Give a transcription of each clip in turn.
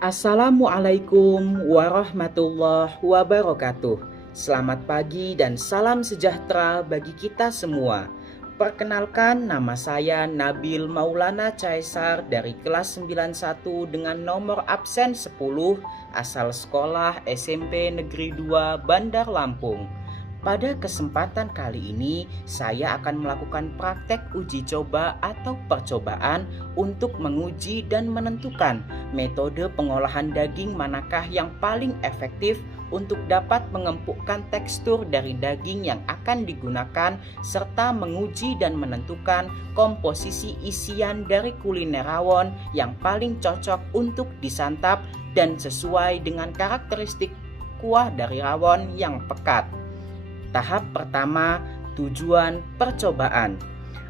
Assalamualaikum warahmatullahi wabarakatuh. Selamat pagi dan salam sejahtera bagi kita semua. Perkenalkan, nama saya Nabil Maulana Caesar dari kelas 91 dengan nomor absen 10, asal sekolah SMP Negeri 2 Bandar Lampung. Pada kesempatan kali ini, saya akan melakukan praktek uji coba atau percobaan untuk menguji dan menentukan metode pengolahan daging manakah yang paling efektif untuk dapat mengempukkan tekstur dari daging yang akan digunakan, serta menguji dan menentukan komposisi isian dari kuliner rawon yang paling cocok untuk disantap dan sesuai dengan karakteristik kuah dari rawon yang pekat. Tahap pertama, tujuan percobaan.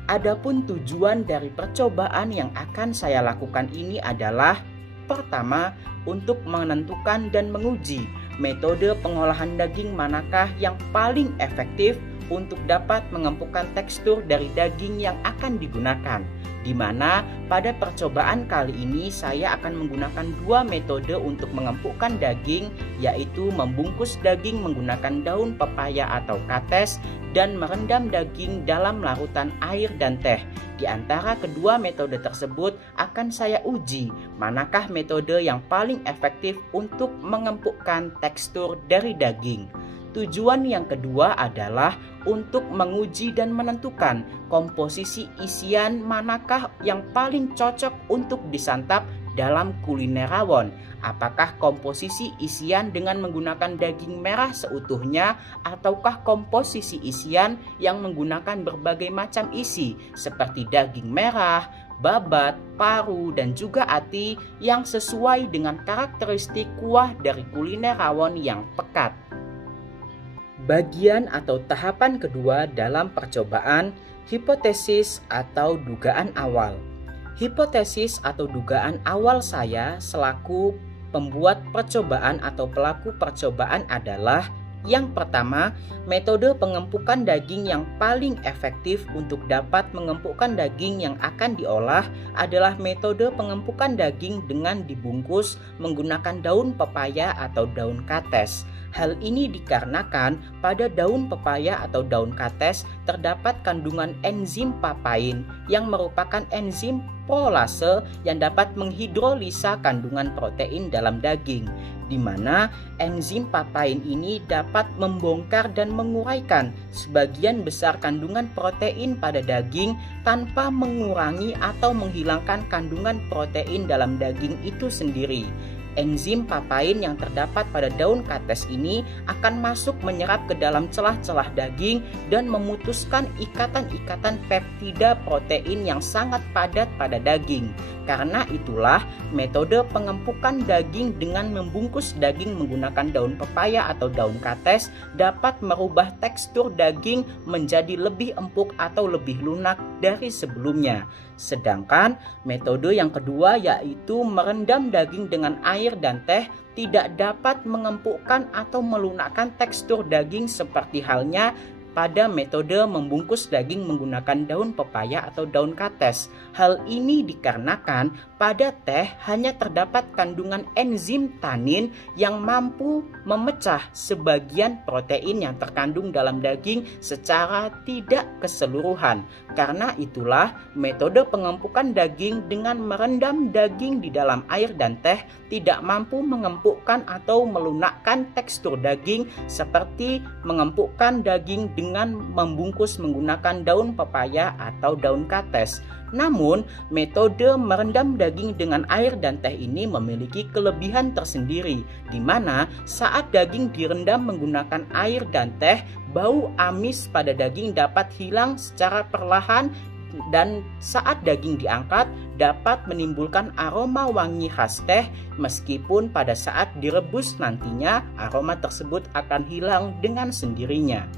Adapun tujuan dari percobaan yang akan saya lakukan ini adalah: pertama, untuk menentukan dan menguji metode pengolahan daging manakah yang paling efektif untuk dapat mengempukkan tekstur dari daging yang akan digunakan, di mana pada percobaan kali ini saya akan menggunakan dua metode untuk mengempukkan daging, yaitu membungkus daging menggunakan daun pepaya atau kates dan merendam daging dalam larutan air dan teh. Di antara kedua metode tersebut akan saya uji manakah metode yang paling efektif untuk mengempukkan tekstur dari daging. Tujuan yang kedua adalah untuk menguji dan menentukan komposisi isian manakah yang paling cocok untuk disantap dalam kuliner rawon. Apakah komposisi isian dengan menggunakan daging merah seutuhnya, ataukah komposisi isian yang menggunakan berbagai macam isi seperti daging merah, babat, paru, dan juga ati yang sesuai dengan karakteristik kuah dari kuliner rawon yang pekat. Bagian atau tahapan kedua dalam percobaan, hipotesis atau dugaan awal. Hipotesis atau dugaan awal saya selaku pembuat percobaan atau pelaku percobaan adalah: yang pertama, metode pengempukan daging yang paling efektif untuk dapat mengempukkan daging yang akan diolah adalah metode pengempukan daging dengan dibungkus menggunakan daun pepaya atau daun kates. Hal ini dikarenakan pada daun pepaya atau daun kates terdapat kandungan enzim papain yang merupakan enzim prolase yang dapat menghidrolisa kandungan protein dalam daging, di mana enzim papain ini dapat membongkar dan menguraikan sebagian besar kandungan protein pada daging tanpa mengurangi atau menghilangkan kandungan protein dalam daging itu sendiri. Enzim papain yang terdapat pada daun kates ini akan masuk menyerap ke dalam celah-celah daging dan memutuskan ikatan-ikatan peptida protein yang sangat padat pada daging. Karena itulah metode pengempukan daging dengan membungkus daging menggunakan daun pepaya atau daun kates dapat merubah tekstur daging menjadi lebih empuk atau lebih lunak dari sebelumnya. Sedangkan metode yang kedua, yaitu merendam daging dengan air dan teh, tidak dapat mengempukkan atau melunakkan tekstur daging seperti halnya pada metode membungkus daging menggunakan daun pepaya atau daun kates. Hal ini dikarenakan pada teh hanya terdapat kandungan enzim tanin yang mampu memecah sebagian protein yang terkandung dalam daging secara tidak keseluruhan. Karena itulah metode pengempukan daging dengan merendam daging di dalam air dan teh tidak mampu mengempukkan atau melunakkan tekstur daging seperti mengempukkan daging dengan membungkus menggunakan daun pepaya atau daun kates. Namun, metode merendam daging dengan air dan teh ini memiliki kelebihan tersendiri, di mana saat daging direndam menggunakan air dan teh, bau amis pada daging dapat hilang secara perlahan, dan saat daging diangkat dapat menimbulkan aroma wangi khas teh, meskipun pada saat direbus nantinya aroma tersebut akan hilang dengan sendirinya.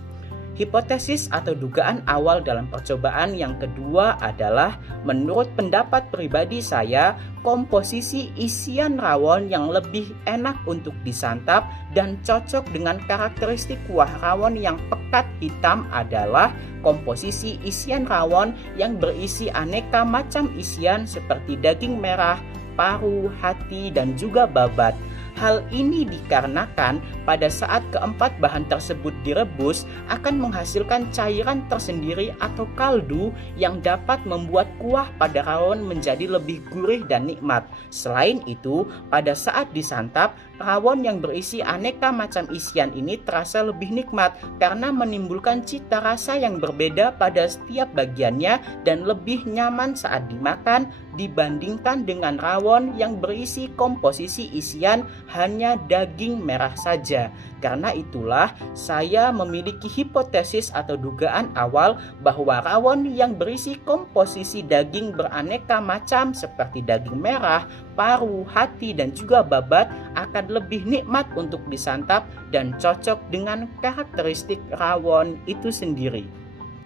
Hipotesis atau dugaan awal dalam percobaan yang kedua adalah: menurut pendapat pribadi saya, komposisi isian rawon yang lebih enak untuk disantap dan cocok dengan karakteristik kuah rawon yang pekat hitam adalah komposisi isian rawon yang berisi aneka macam isian seperti daging merah, paru, hati, dan juga babat. Hal ini dikarenakan pada saat keempat bahan tersebut direbus akan menghasilkan cairan tersendiri atau kaldu yang dapat membuat kuah pada rawon menjadi lebih gurih dan nikmat. Selain itu, pada saat disantap, rawon yang berisi aneka macam isian ini terasa lebih nikmat karena menimbulkan cita rasa yang berbeda pada setiap bagiannya dan lebih nyaman saat dimakan dibandingkan dengan rawon yang berisi komposisi isian hanya daging merah saja. Karena itulah saya memiliki hipotesis atau dugaan awal bahwa rawon yang berisi komposisi daging beraneka macam seperti daging merah, paru, hati, dan juga babat akan lebih nikmat untuk disantap dan cocok dengan karakteristik rawon itu sendiri.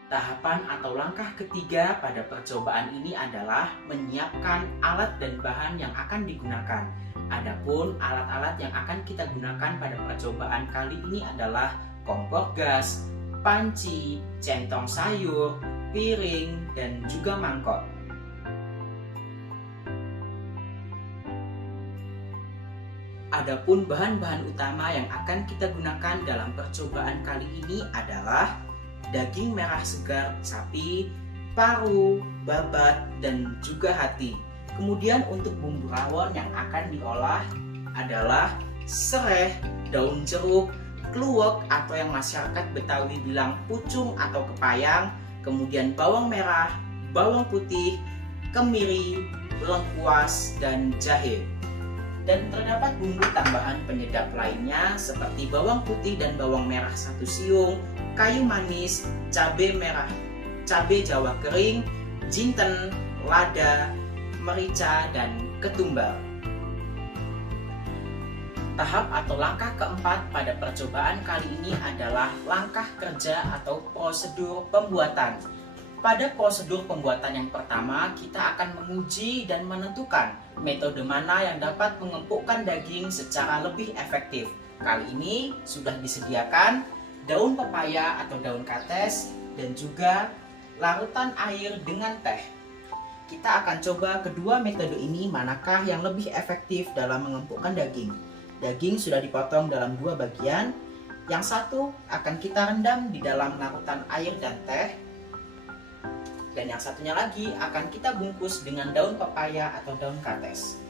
Tahapan atau langkah ketiga pada percobaan ini adalah menyiapkan alat dan bahan yang akan digunakan. Adapun alat-alat yang akan kita gunakan pada percobaan kali ini adalah kompor gas, panci, centong sayur, piring, dan juga mangkok. Adapun bahan-bahan utama yang akan kita gunakan dalam percobaan kali ini adalah daging merah segar sapi, paru, babat, dan juga hati. Kemudian untuk bumbu rawon yang akan diolah adalah sereh, daun jeruk, kluwek atau yang masyarakat Betawi bilang pucung atau kepayang, kemudian bawang merah, bawang putih, kemiri, lengkuas, dan jahe. Dan terdapat bumbu tambahan penyedap lainnya seperti bawang putih dan bawang merah 1 siung, kayu manis, cabai merah, cabai jawa kering, jinten, lada, merica, dan ketumbar. Tahap atau langkah keempat pada percobaan kali ini adalah langkah kerja atau prosedur pembuatan. Pada prosedur pembuatan yang pertama, kita akan menguji dan menentukan metode mana yang dapat mengempukkan daging secara lebih efektif. Kali ini sudah disediakan daun pepaya atau daun kates dan juga larutan air dengan teh. Kita akan coba kedua metode ini manakah yang lebih efektif dalam mengempukkan daging. Daging sudah dipotong dalam 2 bagian. Yang satu akan kita rendam di dalam larutan air dan teh. Dan yang satunya lagi akan kita bungkus dengan daun pepaya atau daun kates.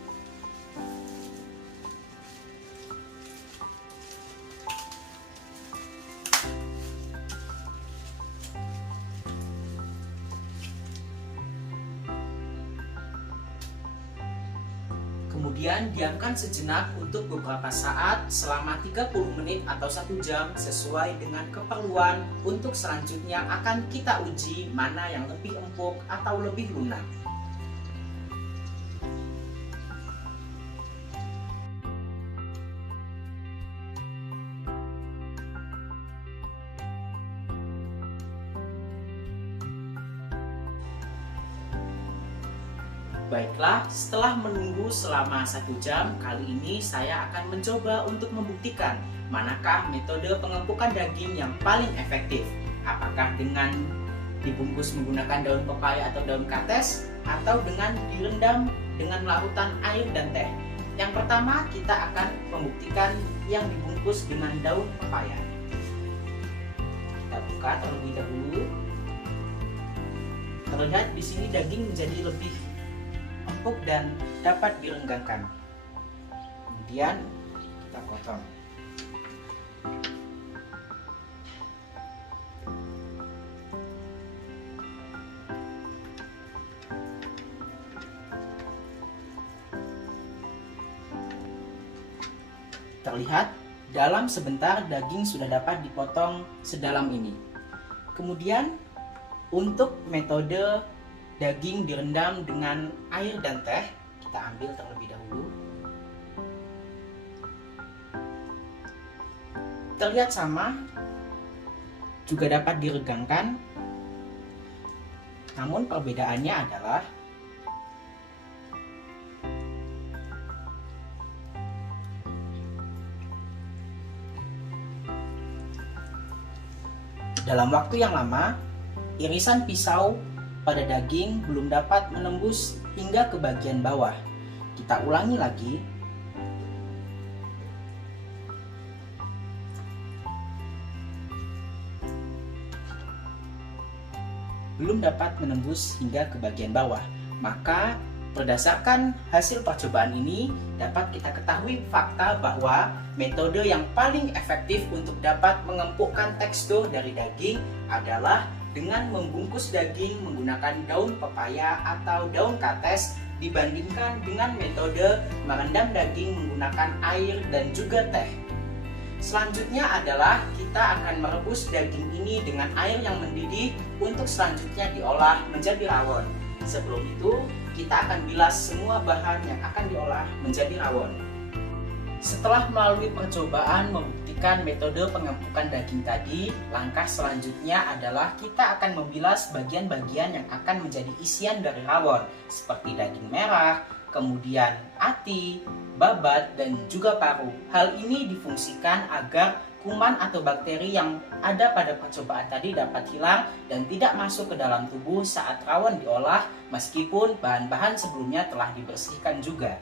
Kemudian diamkan sejenak untuk beberapa saat selama 30 menit atau 1 jam sesuai dengan keperluan. Untuk selanjutnya akan kita uji mana yang lebih empuk atau lebih lunak. Baiklah, setelah menunggu selama 1 jam, kali ini saya akan mencoba untuk membuktikan manakah metode pengempukan daging yang paling efektif. Apakah dengan dibungkus menggunakan daun pepaya atau daun kates, atau dengan direndam dengan larutan air dan teh. Yang pertama, kita akan membuktikan yang dibungkus dengan daun pepaya. Kita buka terlebih dahulu. Terlihat di sini daging menjadi lebih empuk dan dapat direnggangkan. Kemudian kita potong. Terlihat dalam sebentar daging sudah dapat dipotong sedalam ini. Kemudian untuk metode daging direndam dengan air dan teh, kita ambil terlebih dahulu. Terlihat sama, juga dapat diregangkan. Namun perbedaannya adalah dalam waktu yang lama, irisan pisau pada daging belum dapat menembus hingga ke bagian bawah. Kita ulangi lagi. Belum dapat menembus hingga ke bagian bawah. Maka berdasarkan hasil percobaan ini dapat kita ketahui fakta bahwa metode yang paling efektif untuk dapat mengempukkan tekstur dari daging adalah dengan membungkus daging menggunakan daun pepaya atau daun kates dibandingkan dengan metode merendam daging menggunakan air dan juga teh. Selanjutnya adalah kita akan merebus daging ini dengan air yang mendidih untuk selanjutnya diolah menjadi rawon. Sebelum itu, kita akan bilas semua bahan yang akan diolah menjadi rawon. Setelah melalui percobaan membuktikan metode pengempukan daging tadi, langkah selanjutnya adalah kita akan membilas bagian-bagian yang akan menjadi isian dari rawon, seperti daging merah, kemudian ati, babat, dan juga paru. Hal ini difungsikan agar kuman atau bakteri yang ada pada percobaan tadi dapat hilang dan tidak masuk ke dalam tubuh saat rawon diolah, meskipun bahan-bahan sebelumnya telah dibersihkan juga.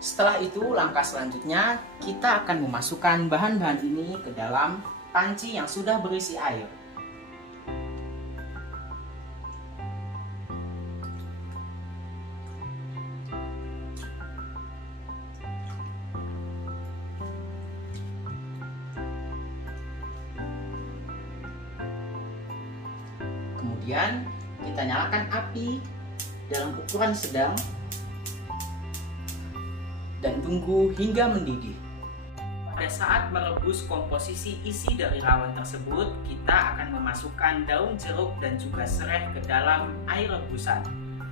Setelah itu, langkah selanjutnya kita akan memasukkan bahan-bahan ini ke dalam panci yang sudah berisi air. Kemudian kita nyalakan api dalam ukuran sedang dan tunggu hingga mendidih. Pada saat merebus komposisi isi dari rawon tersebut, kita akan memasukkan daun jeruk dan juga serai ke dalam air rebusan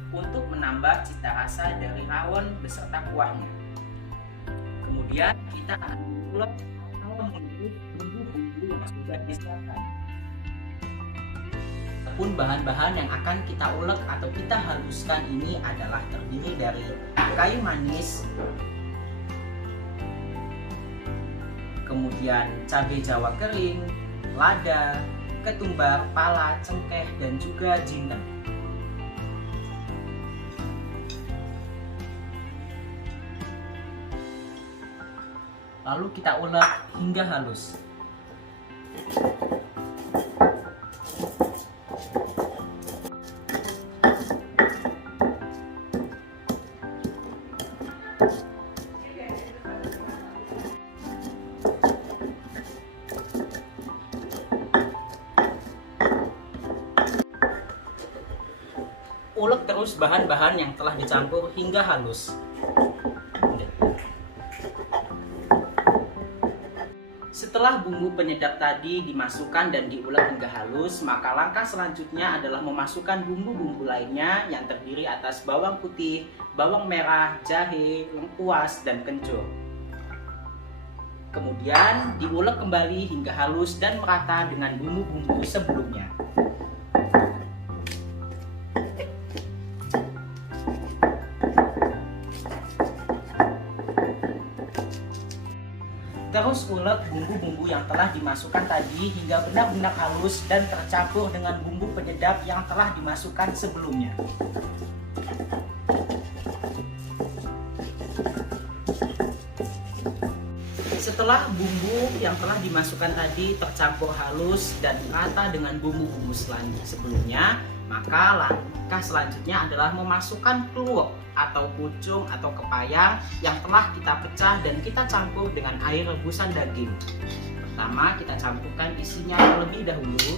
untuk menambah cita rasa dari rawon beserta kuahnya. Kemudian kita akan ulek atau mengukus bumbu-bumbu yang sudah disiapkan. Pun bahan-bahan yang akan kita ulek atau kita haluskan ini adalah terdiri dari kayu manis, kemudian cabai jawa kering, lada, ketumbar, pala, cengkeh, dan juga jinten. Lalu kita ulek hingga halus. Ulek terus bahan-bahan yang telah dicampur hingga halus. Setelah bumbu penyedap tadi dimasukkan dan diulek hingga halus, maka langkah selanjutnya adalah memasukkan bumbu-bumbu lainnya yang terdiri atas bawang putih, bawang merah, jahe, lengkuas, dan kencur. Kemudian diulek kembali hingga halus dan merata dengan bumbu-bumbu sebelumnya. Terus ulek bumbu-bumbu yang telah dimasukkan tadi hingga benar-benar halus dan tercampur dengan bumbu penyedap yang telah dimasukkan sebelumnya. Setelah bumbu yang telah dimasukkan tadi tercampur halus dan rata dengan bumbu-bumbu sebelumnya, maka langkah selanjutnya adalah memasukkan kluwek atau pucung atau kepayang yang telah kita pecah dan kita campur dengan air rebusan daging. Pertama, kita campurkan isinya terlebih dahulu.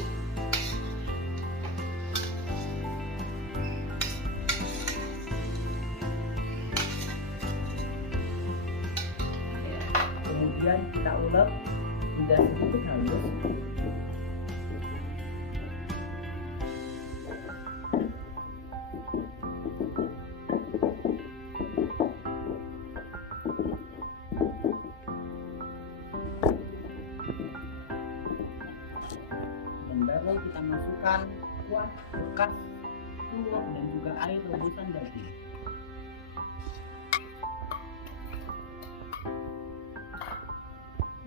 Kemudian kita ulek hingga sedikit halus. Baru kita masukkan kuah bekas kluwek dan juga air rebusan daging.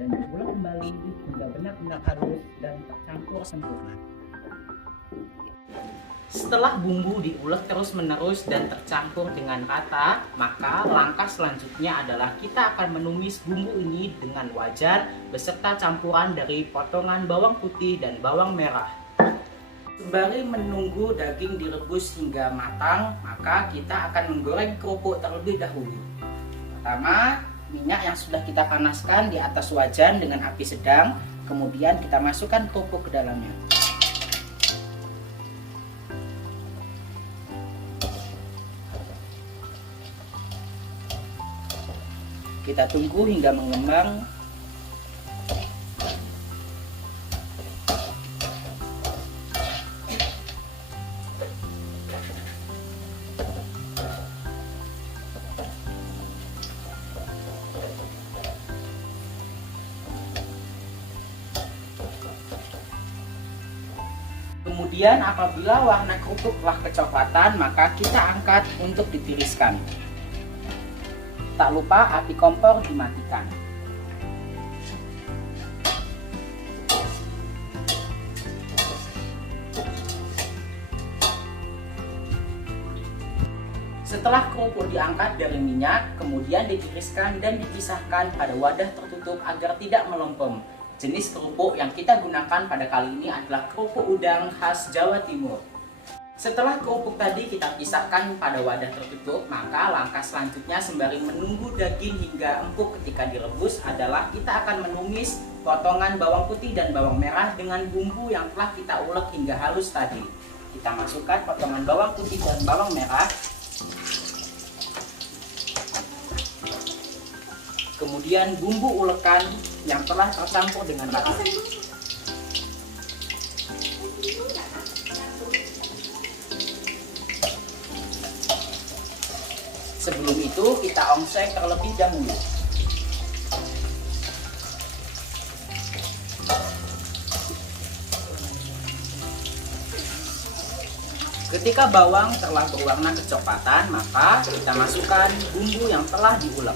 dan diulek kembali hingga benar-benar halus dan tercampur sempurna. Setelah bumbu diulek terus-menerus dan tercampur dengan rata, maka langkah selanjutnya adalah kita akan menumis bumbu ini dengan wajan beserta campuran dari potongan bawang putih dan bawang merah. Sembari menunggu daging direbus hingga matang, maka kita akan menggoreng kerupuk terlebih dahulu. Pertama, minyak yang sudah kita panaskan di atas wajan dengan api sedang, kemudian kita masukkan kerupuk ke dalamnya. Kita tunggu hingga mengembang. Kemudian apabila warna kerupuk telah kecoklatan, maka kita angkat untuk ditiriskan. Tak lupa api kompor dimatikan. Setelah kerupuk diangkat dari minyak, kemudian ditiriskan dan dipisahkan pada wadah tertutup agar tidak melempem. Jenis kerupuk yang kita gunakan pada kali ini adalah kerupuk udang khas Jawa Timur. Setelah kerupuk tadi kita pisahkan pada wadah tertutup, maka langkah selanjutnya sembari menunggu daging hingga empuk ketika direbus adalah kita akan menumis potongan bawang putih dan bawang merah dengan bumbu yang telah kita ulek hingga halus tadi. Kita masukkan potongan bawang putih dan bawang merah. Kemudian bumbu ulekan yang telah tercampur dengan rata. Sebelum itu kita ongseng terlebih dahulu. Ketika bawang telah berwarna kecoklatan, maka kita masukkan bumbu yang telah diulek.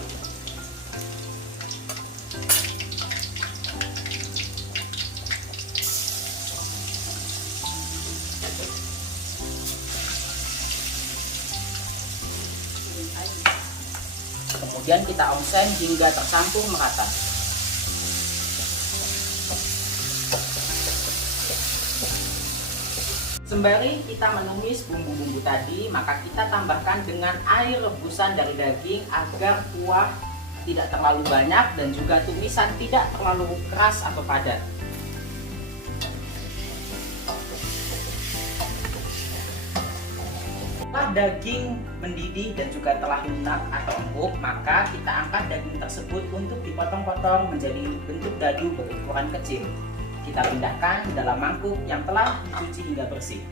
Kemudian kita ongseng hingga tercampur merata. Sembari kita menumis bumbu-bumbu tadi, maka kita tambahkan dengan air rebusan dari daging agar kuah tidak terlalu banyak dan juga tumisan tidak terlalu keras atau padat. Setelah daging mendidih dan juga telah lunak atau empuk, maka kita angkat daging tersebut untuk dipotong-potong menjadi bentuk dadu berukuran kecil. Kita pindahkan dalam mangkuk yang telah dicuci hingga bersih.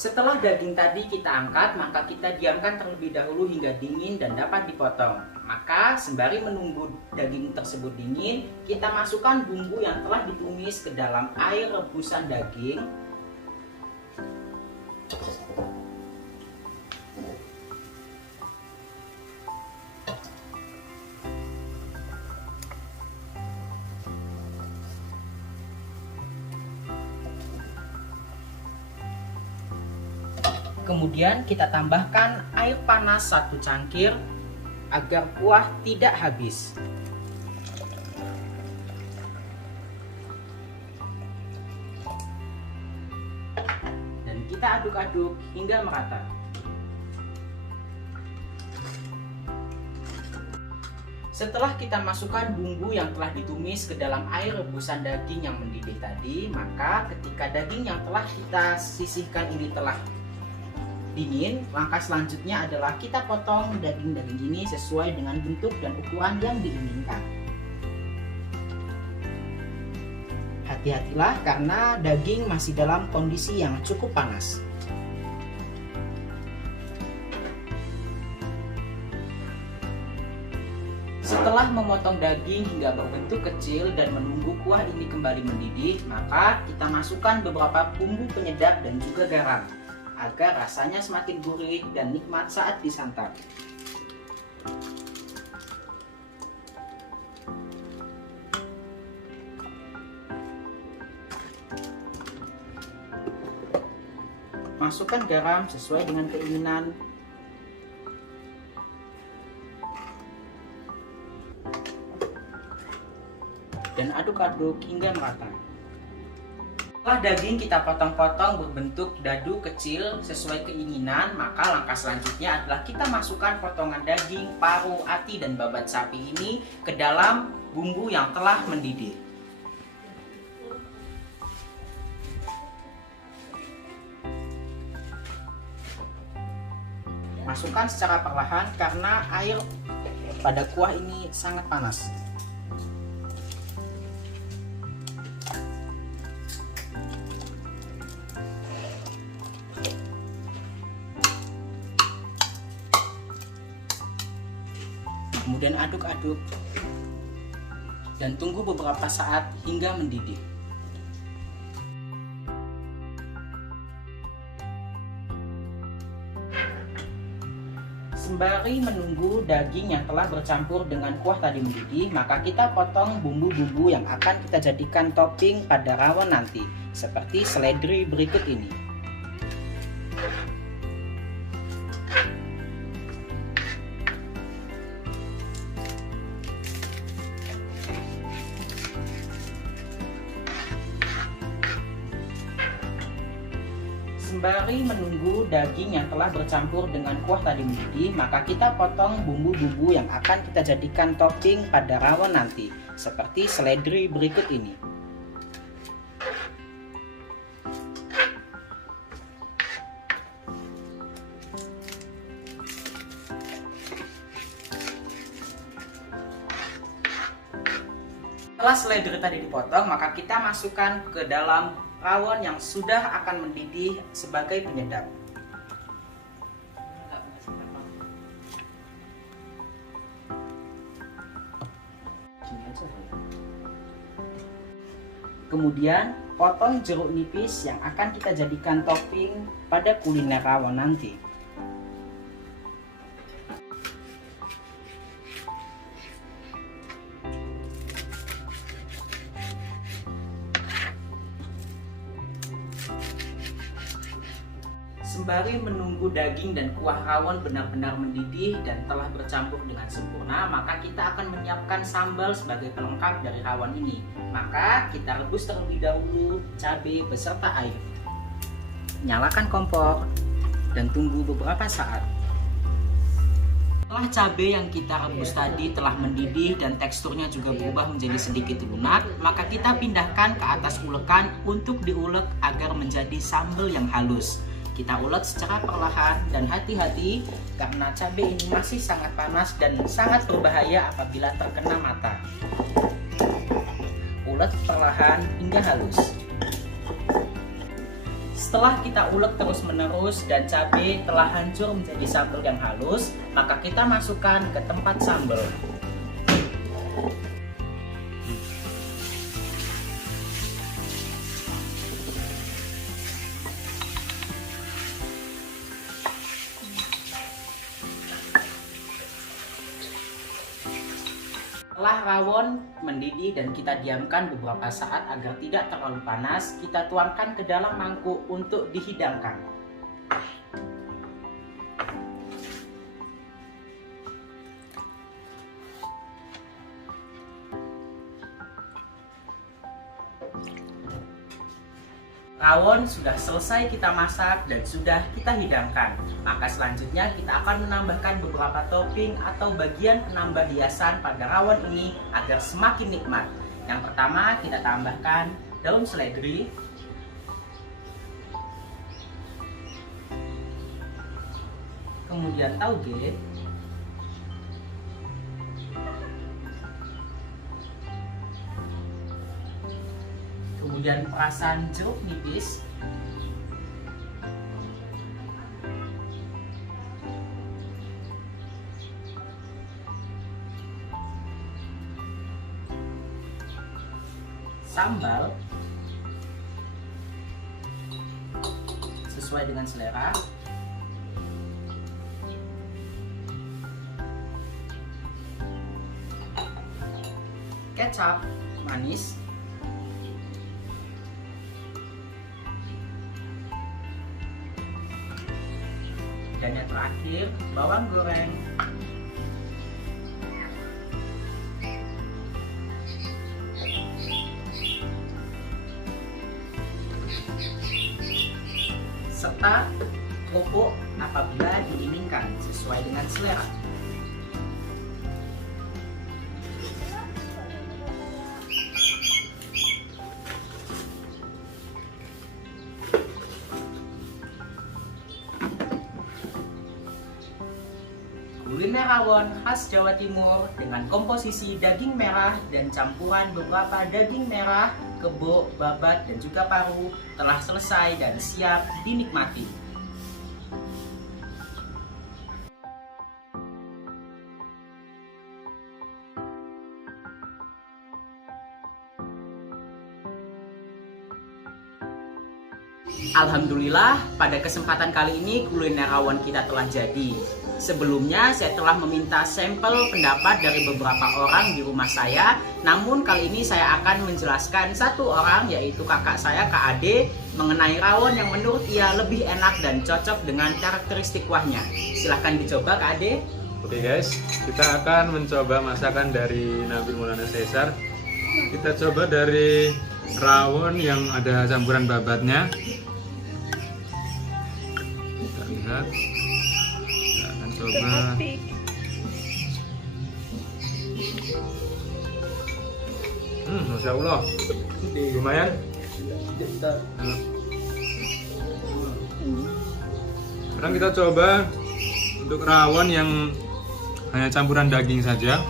Setelah daging tadi kita angkat, maka kita diamkan terlebih dahulu hingga dingin dan dapat dipotong. Maka sembari menunggu daging tersebut dingin, kita masukkan bumbu yang telah ditumis ke dalam air rebusan daging. Kemudian kita tambahkan air panas 1 cangkir agar kuah tidak habis. Dan kita aduk-aduk hingga merata. Setelah kita masukkan bumbu yang telah ditumis ke dalam air rebusan daging yang mendidih tadi, maka ketika daging yang telah kita sisihkan ini telah dingin, langkah selanjutnya adalah kita potong daging-daging ini sesuai dengan bentuk dan ukuran yang diinginkan. hati-hatilah karena daging masih dalam kondisi yang cukup panas. Setelah memotong daging hingga berbentuk kecil dan menunggu kuah ini kembali mendidih, maka kita masukkan beberapa bumbu penyedap dan juga garam agar rasanya semakin gurih dan nikmat saat disantap. Masukkan garam sesuai dengan keinginan. Dan aduk-aduk hingga merata. Setelah daging kita potong-potong berbentuk dadu kecil sesuai keinginan, maka langkah selanjutnya adalah kita masukkan potongan daging, paru, ati, dan babat sapi ini ke dalam bumbu yang telah mendidih. Masukkan secara perlahan karena air pada kuah ini sangat panas. Kemudian aduk-aduk dan tunggu beberapa saat hingga mendidih. Sembari menunggu daging yang telah bercampur dengan kuah tadi mendidih, maka kita potong bumbu-bumbu yang akan kita jadikan topping pada rawon nanti, seperti seledri berikut ini. Sembari menunggu daging yang telah bercampur dengan kuah tadi mendidih, maka kita potong bumbu-bumbu yang akan kita jadikan topping pada rawon nanti, seperti seledri berikut ini. Setelah seledri tadi dipotong, maka kita masukkan ke dalam rawon yang sudah akan mendidih sebagai penyedap. Kemudian potong jeruk nipis yang akan kita jadikan topping pada kuliner rawon nanti. Sembari menunggu daging dan kuah rawon benar-benar mendidih dan telah bercampur dengan sempurna, maka kita akan menyiapkan sambal sebagai pelengkap dari rawon ini. Maka kita rebus terlebih dahulu cabai beserta air. Nyalakan kompor dan tunggu beberapa saat. Setelah cabai yang kita rebus tadi telah mendidih dan teksturnya juga berubah menjadi sedikit lunak, maka kita pindahkan ke atas ulekan untuk diulek agar menjadi sambal yang halus. Kita ulek secara perlahan dan hati-hati karena cabai ini masih sangat panas dan sangat berbahaya apabila terkena mata. Ulek perlahan hingga halus. Setelah kita ulek terus-menerus dan cabai telah hancur menjadi sambal yang halus, maka kita masukkan ke tempat sambal. Setelah rawon mendidih dan kita diamkan beberapa saat agar tidak terlalu panas, kita tuangkan ke dalam mangkuk untuk dihidangkan. Rawon sudah selesai kita masak dan sudah kita hidangkan. Maka selanjutnya kita akan menambahkan beberapa topping atau bagian penambah hiasan pada rawon ini agar semakin nikmat. Yang pertama kita tambahkan daun seledri, kemudian tauge, kemudian perasan jeruk nipis, sambal sesuai dengan selera, kecap manis, dan yang terakhir bawang goreng. Serta kerupuk apabila diinginkan sesuai dengan selera. Kuliner rawon khas Jawa Timur dengan komposisi daging merah dan campuran beberapa daging merah, kebo, babat, dan juga paru telah selesai dan siap dinikmati. Alhamdulillah, pada kesempatan kali ini kuliner rawon kita telah jadi. Sebelumnya saya telah meminta sampel pendapat dari beberapa orang di rumah saya. Namun kali ini saya akan menjelaskan satu orang, yaitu kakak saya, Kak Ade, mengenai rawon yang menurut ia lebih enak dan cocok dengan karakteristik kuahnya. Silahkan dicoba, Kak Ade. Oke guys, kita akan mencoba masakan dari Nabi Maulana Caesar. Kita coba dari rawon yang ada campuran babatnya. Kita lihat. Kita akan coba. Masya Allah, lumayan. Sekarang kita coba untuk rawon yang hanya campuran daging saja.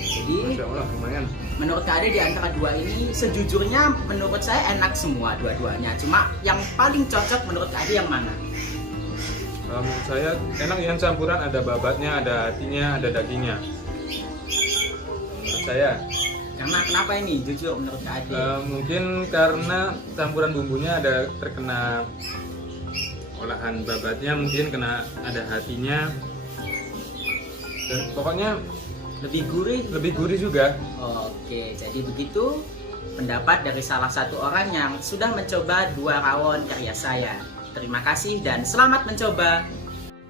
Jadi, Masya Allah, lumayan. menurut Kak Ade di antara dua ini, sejujurnya menurut saya enak semua dua-duanya. Cuma yang paling cocok menurut Kak Ade yang mana? Menurut saya enak yang campuran, ada babatnya, ada hatinya, ada dagingnya. Menurut saya. Karena kenapa ini? Jujur menurut Kak Ade. Mungkin karena campuran bumbunya ada terkena olahan babatnya, mungkin kena ada hatinya. Dan pokoknya lebih gurih juga. Oke, jadi begitu pendapat dari salah satu orang yang sudah mencoba dua rawon karya saya. Terima kasih dan selamat mencoba.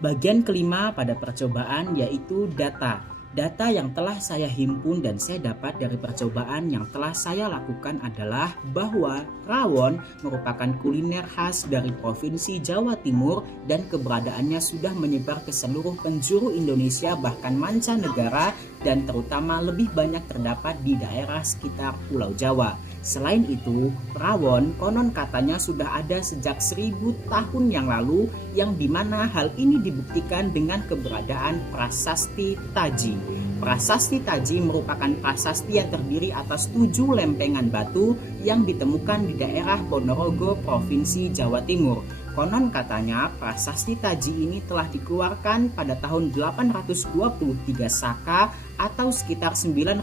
Bagian kelima pada percobaan yaitu data. Data yang telah saya himpun dan saya dapat dari percobaan yang telah saya lakukan adalah bahwa rawon merupakan kuliner khas dari Provinsi Jawa Timur dan keberadaannya sudah menyebar ke seluruh penjuru Indonesia bahkan mancanegara dan terutama lebih banyak terdapat di daerah sekitar Pulau Jawa. Selain itu, rawon konon katanya sudah ada sejak 1000 tahun yang lalu yang dimana hal ini dibuktikan dengan keberadaan prasasti Taji. Prasasti Taji merupakan prasasti yang terdiri atas 7 lempengan batu yang ditemukan di daerah Ponorogo, Provinsi Jawa Timur. Konon katanya prasasti Taji ini telah dikeluarkan pada tahun 823 Saka atau sekitar 901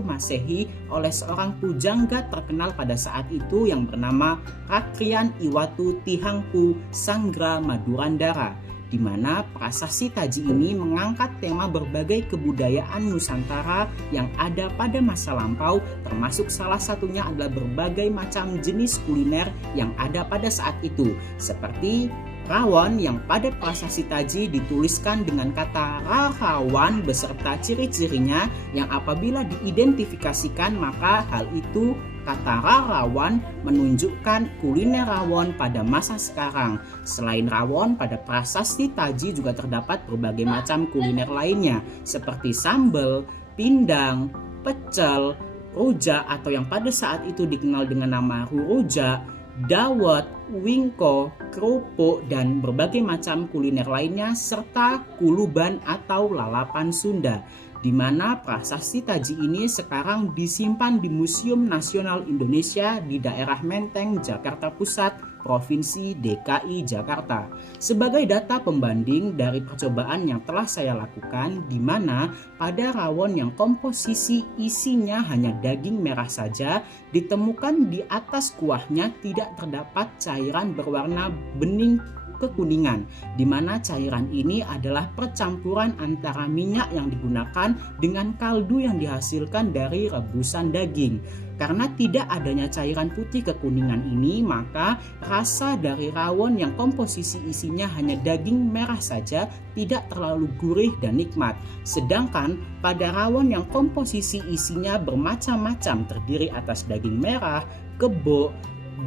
Masehi oleh seorang pujangga terkenal pada saat itu yang bernama Rakryan Iwatu Tihangku Sanggra Madurandara, di mana prasasti Taji ini mengangkat tema berbagai kebudayaan Nusantara yang ada pada masa lampau, termasuk salah satunya adalah berbagai macam jenis kuliner yang ada pada saat itu, seperti rawon yang pada prasasti Taji dituliskan dengan kata rawan beserta ciri-cirinya yang apabila diidentifikasikan maka hal itu kata rawan menunjukkan kuliner rawon pada masa sekarang. Selain rawon, pada prasasti Taji juga terdapat berbagai macam kuliner lainnya seperti sambal, pindang, pecel, rujak atau yang pada saat itu dikenal dengan nama ruroja, dawet, wingko, kerupuk, dan berbagai macam kuliner lainnya, serta kuluban atau lalapan Sunda, di mana prasasti Taji ini sekarang disimpan di Museum Nasional Indonesia di daerah Menteng, Jakarta Pusat, Provinsi DKI Jakarta. Sebagai data pembanding dari percobaan yang telah saya lakukan, di mana pada rawon yang komposisi isinya hanya daging merah saja, ditemukan di atas kuahnya tidak terdapat cairan berwarna bening kekuningan, di mana cairan ini adalah percampuran antara minyak yang digunakan dengan kaldu yang dihasilkan dari rebusan daging. Karena tidak adanya cairan putih kekuningan ini, maka rasa dari rawon yang komposisi isinya hanya daging merah saja tidak terlalu gurih dan nikmat. Sedangkan pada rawon yang komposisi isinya bermacam-macam terdiri atas daging merah, kebo,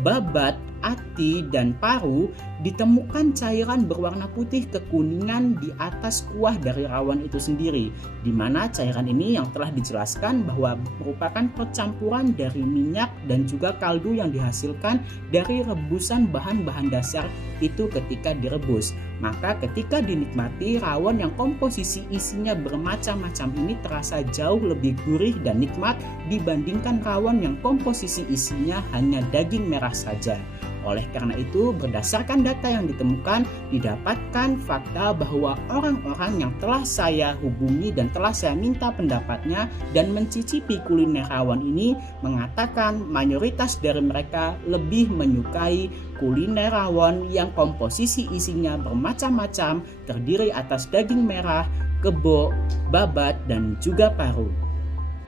babat, ati, dan paru, ditemukan cairan berwarna putih kekuningan di atas kuah dari rawon itu sendiri, di mana cairan ini yang telah dijelaskan bahwa merupakan percampuran dari minyak dan juga kaldu yang dihasilkan dari rebusan bahan-bahan dasar itu ketika direbus. Maka ketika dinikmati, rawon yang komposisi isinya bermacam-macam ini terasa jauh lebih gurih dan nikmat dibandingkan rawon yang komposisi isinya hanya daging merah saja. Oleh karena itu, berdasarkan data yang ditemukan, didapatkan fakta bahwa orang-orang yang telah saya hubungi dan telah saya minta pendapatnya dan mencicipi kuliner rawon ini mengatakan mayoritas dari mereka lebih menyukai kuliner rawon yang komposisi isinya bermacam-macam, terdiri atas daging merah, kebo, babat, dan juga paru.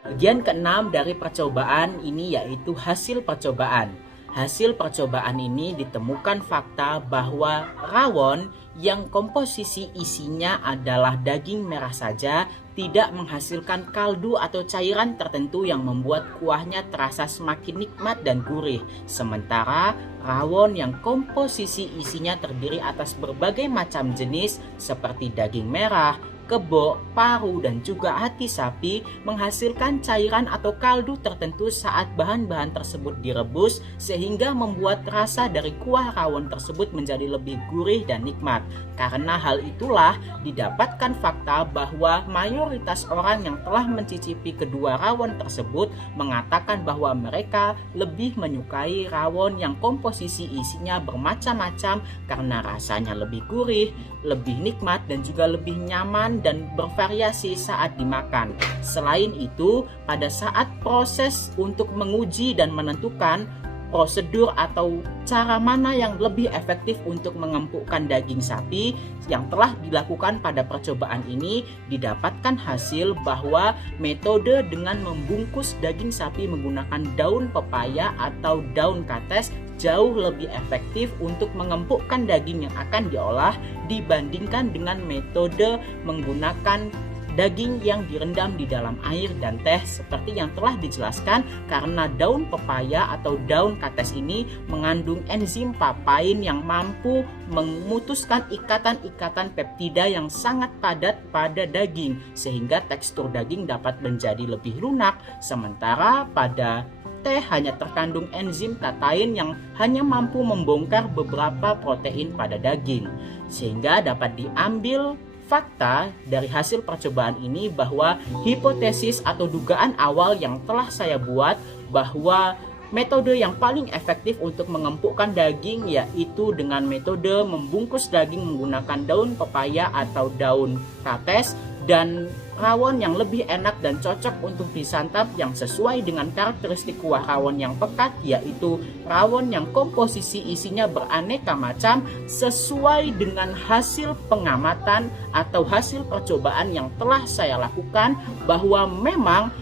Bagian keenam dari percobaan ini yaitu hasil percobaan. Hasil percobaan ini ditemukan fakta bahwa rawon yang komposisi isinya adalah daging merah saja tidak menghasilkan kaldu atau cairan tertentu yang membuat kuahnya terasa semakin nikmat dan gurih. Sementara rawon yang komposisi isinya terdiri atas berbagai macam jenis seperti daging merah, kebo, paru, dan juga hati sapi menghasilkan cairan atau kaldu tertentu saat bahan-bahan tersebut direbus sehingga membuat rasa dari kuah rawon tersebut menjadi lebih gurih dan nikmat. Karena hal itulah didapatkan fakta bahwa mayoritas orang yang telah mencicipi kedua rawon tersebut mengatakan bahwa mereka lebih menyukai rawon yang komposisi isinya bermacam-macam karena rasanya lebih gurih, lebih nikmat, dan juga lebih nyaman dan bervariasi saat dimakan. Selain itu, pada saat proses untuk menguji dan menentukan prosedur atau cara mana yang lebih efektif untuk mengempukkan daging sapi yang telah dilakukan pada percobaan ini, didapatkan hasil bahwa metode dengan membungkus daging sapi menggunakan daun pepaya atau daun kates jauh lebih efektif untuk mengempukkan daging yang akan diolah dibandingkan dengan metode menggunakan daging yang direndam di dalam air dan teh seperti yang telah dijelaskan, karena daun pepaya atau daun kates ini mengandung enzim papain yang mampu memutuskan ikatan-ikatan peptida yang sangat padat pada daging sehingga tekstur daging dapat menjadi lebih lunak, sementara pada teh hanya terkandung enzim katein yang hanya mampu membongkar beberapa protein pada daging, sehingga dapat diambil fakta dari hasil percobaan ini bahwa hipotesis atau dugaan awal yang telah saya buat bahwa metode yang paling efektif untuk mengempukkan daging yaitu dengan metode membungkus daging menggunakan daun pepaya atau daun kates, dan rawon yang lebih enak dan cocok untuk disantap yang sesuai dengan karakteristik kuah rawon yang pekat yaitu rawon yang komposisi isinya beraneka macam sesuai dengan hasil pengamatan atau hasil percobaan yang telah saya lakukan, bahwa memang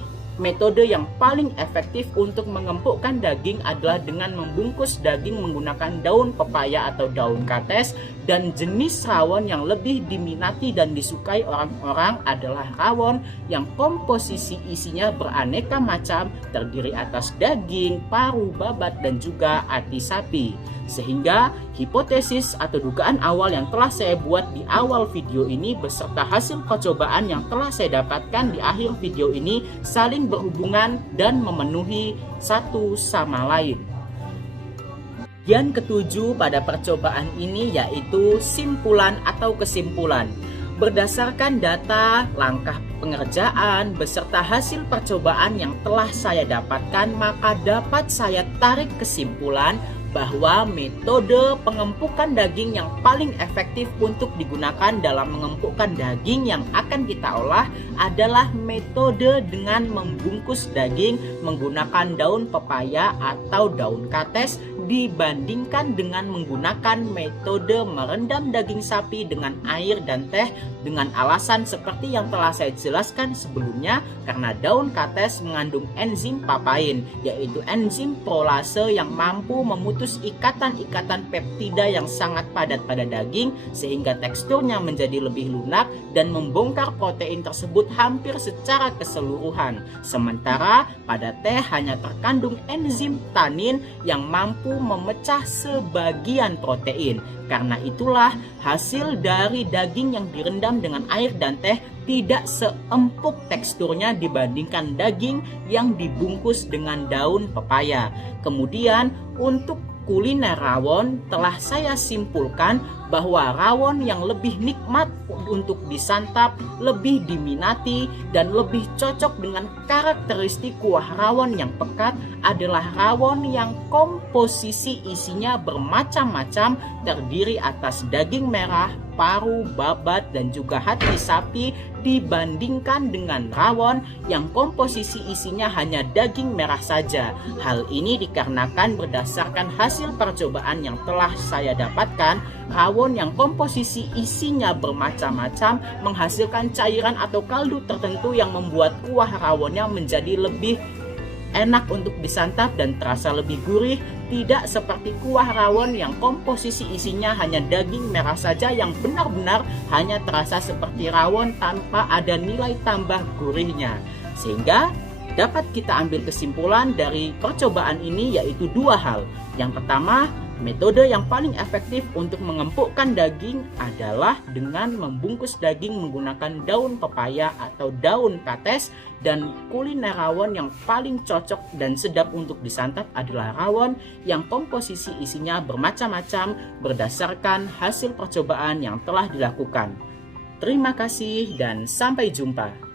metode yang paling efektif untuk mengempukkan daging adalah dengan membungkus daging menggunakan daun pepaya atau daun kates, dan jenis rawon yang lebih diminati dan disukai orang-orang adalah rawon yang komposisi isinya beraneka macam terdiri atas daging, paru, babat, dan juga hati sapi. Sehingga hipotesis atau dugaan awal yang telah saya buat di awal video ini beserta hasil percobaan yang telah saya dapatkan di akhir video ini saling berhubungan dan memenuhi satu sama lain. Bagian ketujuh pada percobaan ini yaitu simpulan atau kesimpulan. Berdasarkan data, langkah pengerjaan, beserta hasil percobaan yang telah saya dapatkan, maka dapat saya tarik kesimpulan bahwa metode pengempukan daging yang paling efektif untuk digunakan dalam mengempukkan daging yang akan kita olah adalah metode dengan membungkus daging menggunakan daun pepaya atau daun kates dibandingkan dengan menggunakan metode merendam daging sapi dengan air dan teh, dengan alasan seperti yang telah saya jelaskan sebelumnya, karena daun kates mengandung enzim papain, yaitu enzim prolase yang mampu memutus ikatan-ikatan peptida yang sangat padat pada daging sehingga teksturnya menjadi lebih lunak dan membongkar protein tersebut hampir secara keseluruhan. Sementara pada teh hanya terkandung enzim tanin yang mampu memecah sebagian protein. Karena itulah hasil dari daging yang direndam dengan air dan teh tidak seempuk teksturnya dibandingkan daging yang dibungkus dengan daun pepaya. Kemudian untuk kuliner rawon telah saya simpulkan bahwa rawon yang lebih nikmat untuk disantap, lebih diminati, dan lebih cocok dengan karakteristik kuah rawon yang pekat adalah rawon yang komposisi isinya bermacam-macam, terdiri atas daging merah, paru, babat, dan juga hati sapi, dibandingkan dengan rawon yang komposisi isinya hanya daging merah saja. Hal ini dikarenakan berdasarkan hasil percobaan yang telah saya dapatkan, rawon yang komposisi isinya bermacam-macam menghasilkan cairan atau kaldu tertentu yang membuat kuah rawonnya menjadi lebih enak untuk disantap dan terasa lebih gurih, tidak seperti kuah rawon yang komposisi isinya hanya daging merah saja yang benar-benar hanya terasa seperti rawon tanpa ada nilai tambah gurihnya. Sehingga dapat kita ambil kesimpulan dari percobaan ini yaitu dua hal. Yang pertama, metode yang paling efektif untuk mengempukkan daging adalah dengan membungkus daging menggunakan daun pepaya atau daun kates, dan kuliner rawon yang paling cocok dan sedap untuk disantap adalah rawon yang komposisi isinya bermacam-macam berdasarkan hasil percobaan yang telah dilakukan. Terima kasih dan sampai jumpa.